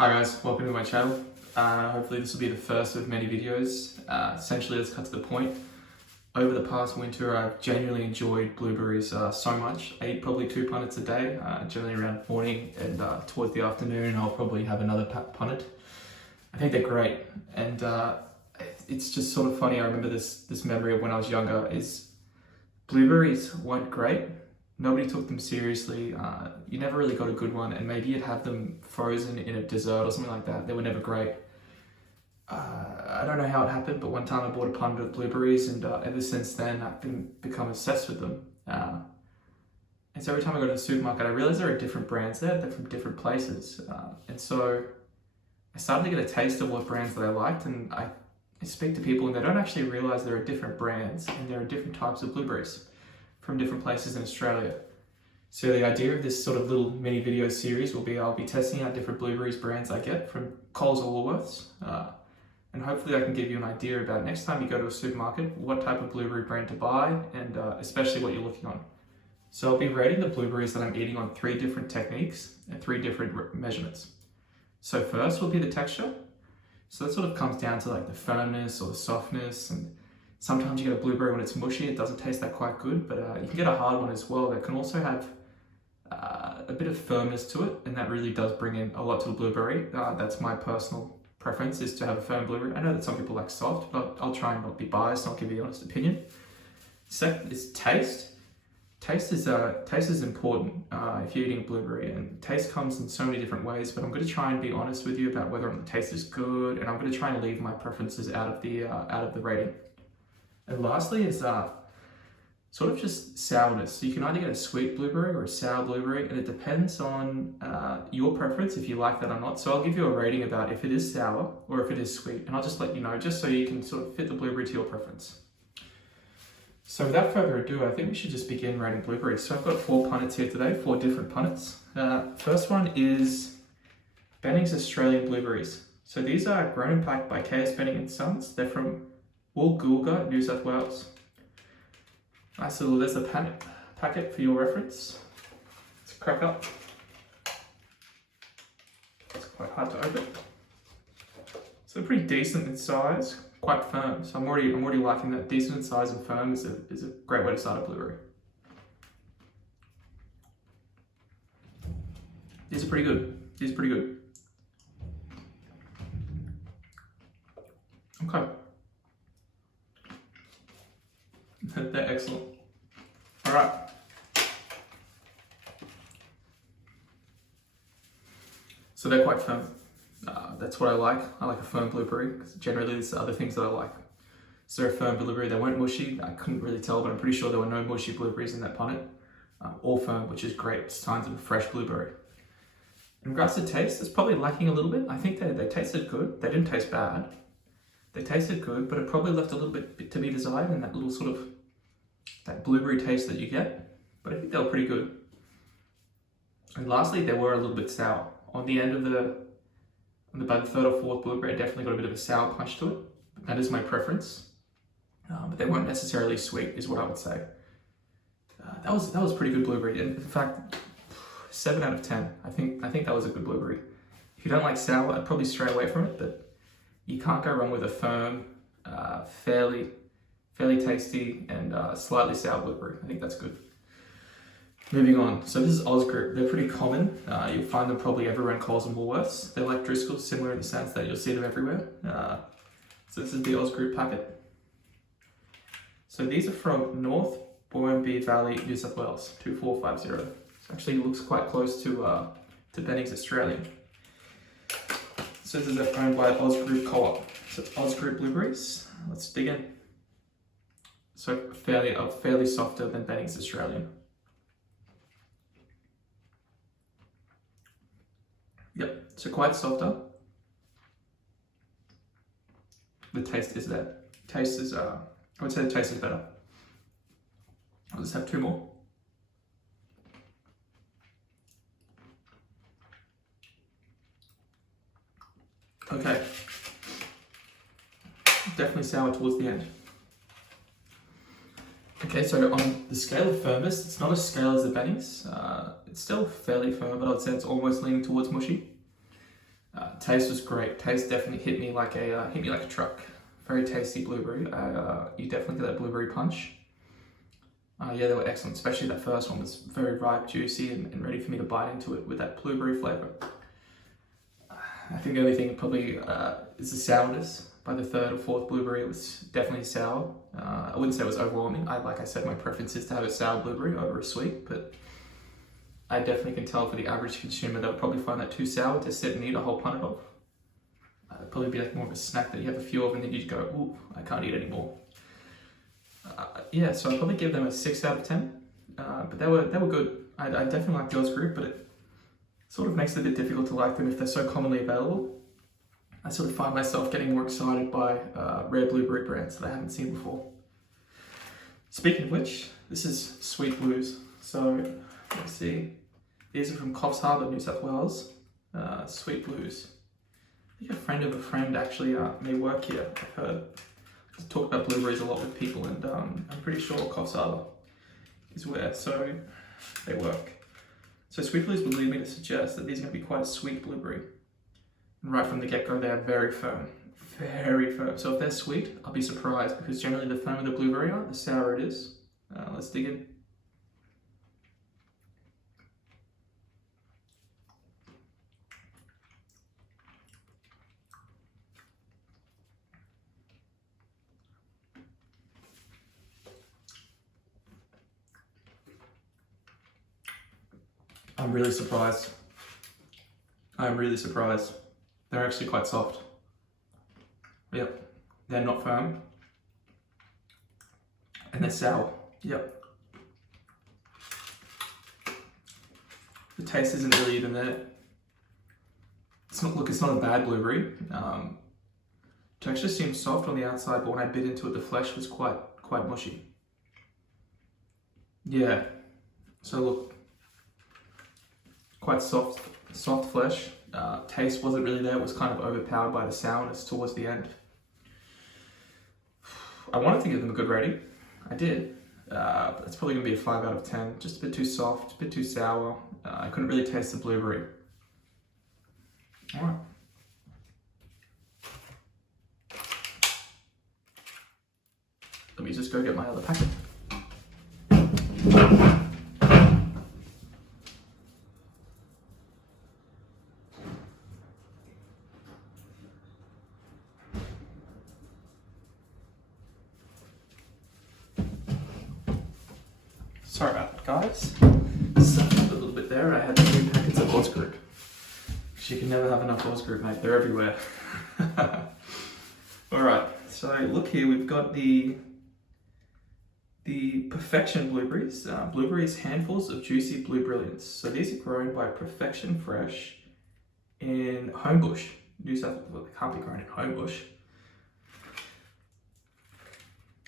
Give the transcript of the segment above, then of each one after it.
Hi guys, welcome to my channel. Hopefully this will be the first of many videos. Essentially, let's cut to the point. Over the past winter, I've genuinely enjoyed blueberries so much. I eat probably 2 punnets a day, generally around morning and towards the afternoon I'll probably have another punnet. I think they're great, and it's just sort of funny. I remember this memory of when I was younger is blueberries weren't great. Nobody took them seriously. You never really got a good one, and maybe you'd have them frozen in a dessert or something like that. They were never great. I don't know how it happened, but one time I bought a punnet of blueberries, and ever since then I've become obsessed with them. And so every time I go to the supermarket, I realize there are different brands there. They're from different places, and so I started to get a taste of what brands that I liked, and I speak to people and they don't actually realize there are different brands and there are different types of blueberries from different places in Australia. So the idea of this sort of little mini video series will be I'll be testing out different blueberries brands I get from Coles or Woolworths, and hopefully I can give you an idea about next time you go to a supermarket what type of blueberry brand to buy, and especially what you're looking on. So I'll be rating the blueberries that I'm eating on 3 different techniques and 3 different measurements. So first will be the texture. So that sort of comes down to like the firmness or the softness, and sometimes you get a blueberry when it's mushy, it doesn't taste that quite good, but you can get a hard one as well that can also have a bit of firmness to it, and that really does bring in a lot to the blueberry. That's my personal preference, is to have a firm blueberry. I know that some people like soft, but I'll try and not be biased, I'll give you the honest opinion. Second is taste. Taste is important if you're eating a blueberry, and taste comes in so many different ways, but I'm going to try and be honest with you about whether the taste is good, and I'm going to try and leave my preferences out of the rating. And lastly is sort of just sourness. So you can either get a sweet blueberry or a sour blueberry, and it depends on your preference if you like that or not. So I'll give you a rating about if it is sour or if it is sweet, and I'll just let you know, just so you can sort of fit the blueberry to your preference. So without further ado, I think we should just begin rating blueberries. So I've got 4 punnets here today, 4 different punnets. First one is Benning's Australian blueberries. So these are grown and packed by KS Benning & Sons. They're from Woolgoolga, New South Wales. Nice little, there's the packet for your reference. Let's crack up. It's quite hard to open. So pretty decent in size, quite firm. So I'm already liking that. Decent in size and firm is a great way to start a blueberry. These are pretty good. Okay. They're excellent. All right. So they're quite firm. That's what I like. I like a firm blueberry, because generally there's other things that I like. So they're a firm blueberry. They weren't mushy. I couldn't really tell, but I'm pretty sure there were no mushy blueberries in that punnet. All firm, which is great. It's signs of a fresh blueberry. In regards to taste, it's probably lacking a little bit. I think they tasted good. They didn't taste bad. They tasted good, but it probably left a little bit to be desired in that little sort of that blueberry taste that you get. But I think they were pretty good. And lastly, they were a little bit sour. On the end of about the 3rd or 4th blueberry, I definitely got a bit of a sour punch to it. That is my preference. But they weren't necessarily sweet, is what I would say. That was pretty good blueberry. In fact, 7 out of 10. I think that was a good blueberry. If you don't like sour, I'd probably stray away from it, but you can't go wrong with a firm, fairly tasty and slightly sour blueberry. I think that's good. Moving on. So this is Oz Group. They're pretty common. You'll find them probably everywhere in Coles and Woolworths. They're like Driscoll's, similar in the sense that you'll see them everywhere. So this is the Oz Group packet. So these are from North Boyne Valley, New South Wales, 2450. So actually it looks quite close to Benning's Australian. So this is owned by Oz Group Co-op. So Oz Group blueberries. Let's dig in. So fairly softer than Benning's Australian. Yep, so quite softer. The taste is there. Taste is, I would say the taste is better. I'll just have 2 more. Okay. Definitely sour towards the end. Okay, so on the scale of firmness, it's not as scale as the Bennings. It's still fairly firm, but I'd say it's almost leaning towards mushy. Taste was great. Taste definitely hit me like a truck. Very tasty blueberry. You definitely get that blueberry punch. Yeah, they were excellent, especially that first one was very ripe, juicy, and ready for me to bite into it with that blueberry flavour. I think the only thing probably is the sourness. By the third or fourth blueberry, it was definitely sour. I wouldn't say it was overwhelming. Like I said, my preference is to have a sour blueberry over a sweet, but I definitely can tell for the average consumer, they'll probably find that too sour to sit and eat a whole punnet of. It'd probably be like more of a snack that you have a few of and then you go, ooh, I can't eat anymore. Yeah, so I'd probably give them a 6 out of 10. But they were good. I definitely like Girls Group, but it sort of makes it a bit difficult to like them if they're so commonly available. I sort of find myself getting more excited by rare blueberry brands that I haven't seen before. Speaking of which, this is Sweet Blues. So let's see. These are from Coffs Harbour, New South Wales. Sweet Blues. I think a friend of a friend actually may work here. I've heard. I talk about blueberries a lot with people, and I'm pretty sure Coffs Harbour is where so they work. So Sweet Blues would lead me to suggest that these are going to be quite a sweet blueberry. And right from the get-go, they are very firm. Very firm. So if they're sweet, I'll be surprised, because generally the firmer the blueberry are, the sourer it is. Let's dig in. I'm really surprised. I'm really surprised. They're actually quite soft. Yep, they're not firm. And they're sour. Yep. The taste isn't really even there. It's not a bad blueberry. Texture seems soft on the outside, but when I bit into it, the flesh was quite mushy. Yeah. So look, quite soft flesh. Taste wasn't really there. It was kind of overpowered by the sourness towards the end. I wanted to give them a good rating. I did. But it's probably going to be a 5 out of 10. Just a bit too soft, a bit too sour. I couldn't really taste the blueberry. All right. Let me just go get my other packet. Sorry about that, guys. Sucked up a little bit there. I had 2 packets of Oz Group. You can never have enough Oz Group, mate. They're everywhere. Alright, so look here. We've got the Perfection blueberries. Blueberries, handfuls of juicy blue brilliance. So these are grown by Perfection Fresh in Homebush, New South Wales. Well, they can't be grown in Homebush.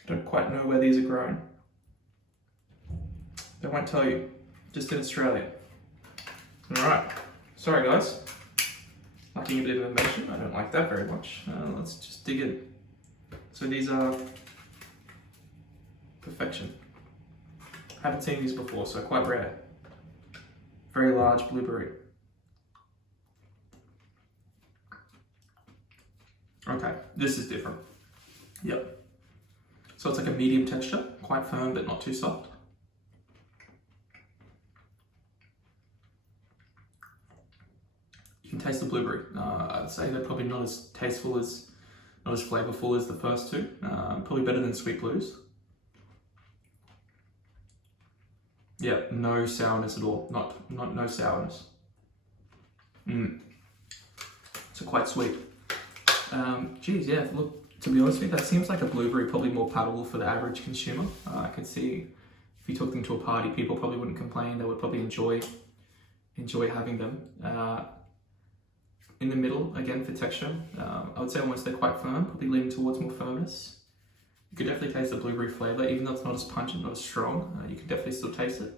Don't quite know where these are grown. They won't tell you, just in Australia. Alright, sorry guys. Lacking a bit of information, I don't like that very much. Let's just dig in. So these are Perfection. Haven't seen these before, so quite rare. Very large blueberry. Okay, this is different. Yep. So it's like a medium texture, quite firm but not too soft. You can taste the blueberry. I'd say they're probably not as tasteful not as flavorful as the first two. Probably better than Sweet Blues. Yeah, no sourness at all. No sourness. So quite sweet. Geez, yeah. Look, to be honest with you, that seems like a blueberry probably more palatable for the average consumer. I could see if you took them to a party, people probably wouldn't complain. They would probably enjoy having them. In the middle, again, for texture, I would say almost they're quite firm, probably leaning towards more firmness. You could definitely taste the blueberry flavour, even though it's not as pungent, not as strong, you can definitely still taste it.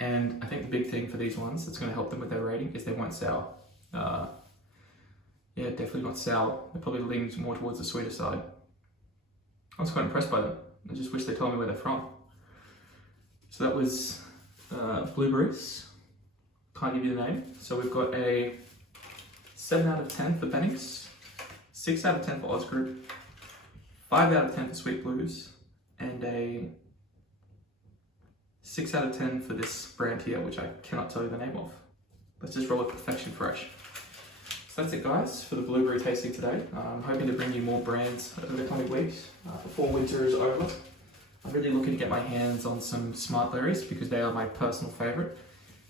And I think the big thing for these ones that's going to help them with their rating is they weren't sour. Yeah, definitely not sour. They're probably leaning more towards the sweeter side. I was quite impressed by them. I just wish they told me where they're from. So that was blueberries. Can't give you the name. So we've got a 7 out of 10 for Bennings, 6 out of 10 for Oz Group, 5 out of 10 for Sweet Blues, and a 6 out of 10 for this brand here, which I cannot tell you the name of. Let's just roll with Perfection Fresh. So that's it, guys, for the blueberry tasting today. I'm hoping to bring you more brands over the coming weeks before winter is over. I'm really looking to get my hands on some smart berries because they are my personal favourite.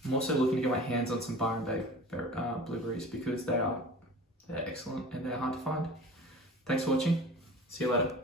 I'm also looking to get my hands on some Byron Bay blueberries because they're excellent and they're hard to find. Thanks for watching. See you later.